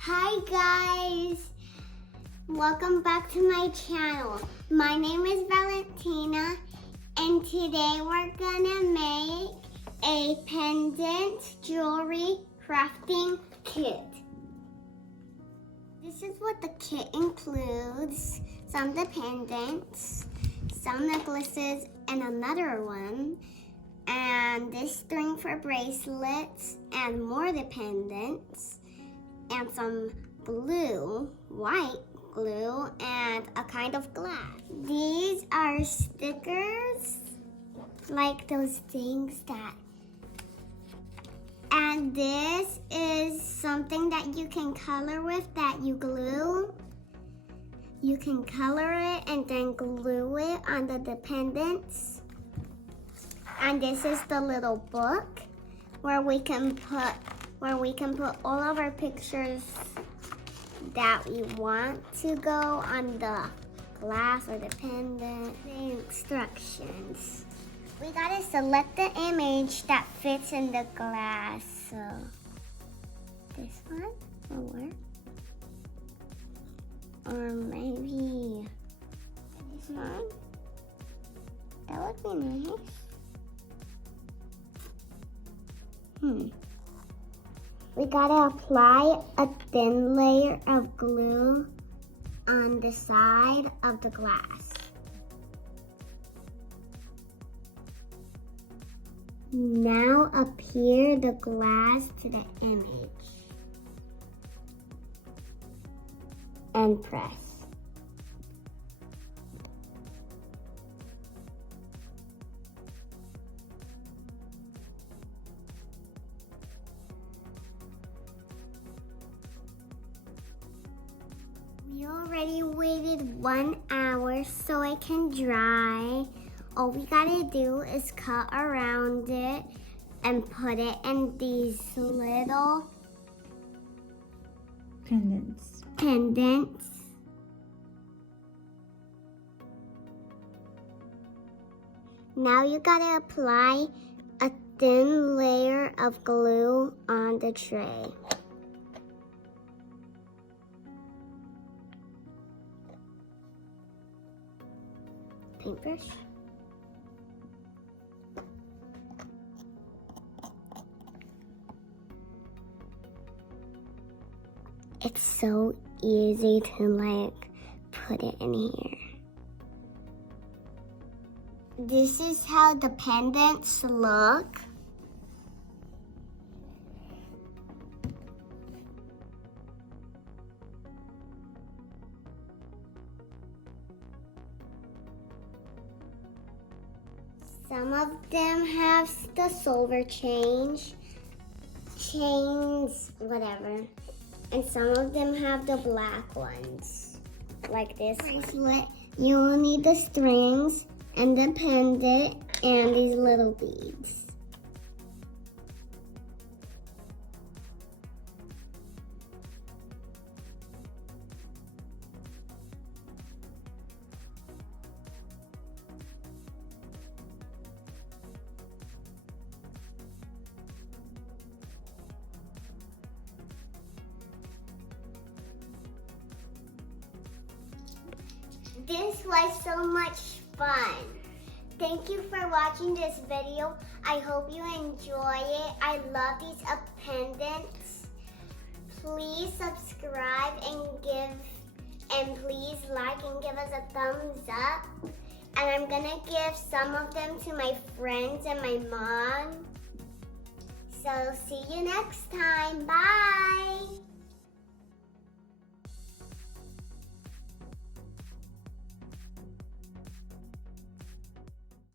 Hi guys! Welcome back to my channel. My name is Valentina and today we're gonna make a pendant jewelry crafting kit. This is what the kit includes. Some of the pendants, some necklaces, and another one. And this string for bracelets and more pendants. And some glue, white glue, and a kind of glass. These are stickers, like those things that. And this is something that you can color with that you glue. You can color it and then glue it on the pendants. And this is the little book where we can put all of our pictures that we want to go on the glass or the pendant. The instructions. We gotta select the image that fits in the glass. So this one will work. Or maybe this one. That would be nice. We gotta apply a thin layer of glue on the side of the glass. Now adhere the glass to the image and press. We already waited 1 hour so it can dry. All we gotta do is cut around it and put it in these little pendants. Now you gotta apply a thin layer of glue on the tray. Paintbrush. It's so easy to put it in here. This is how the pendants look. Some of them have the silver chains, whatever. And some of them have the black ones, like this bracelet. You will need the strings and the pendant and these little beads. This was so much fun. Thank you for watching this video. I hope you enjoy it. I love these pendants. Please subscribe and please like and give us a thumbs up. And I'm gonna give some of them to my friends and my mom. So see you next time. Bye.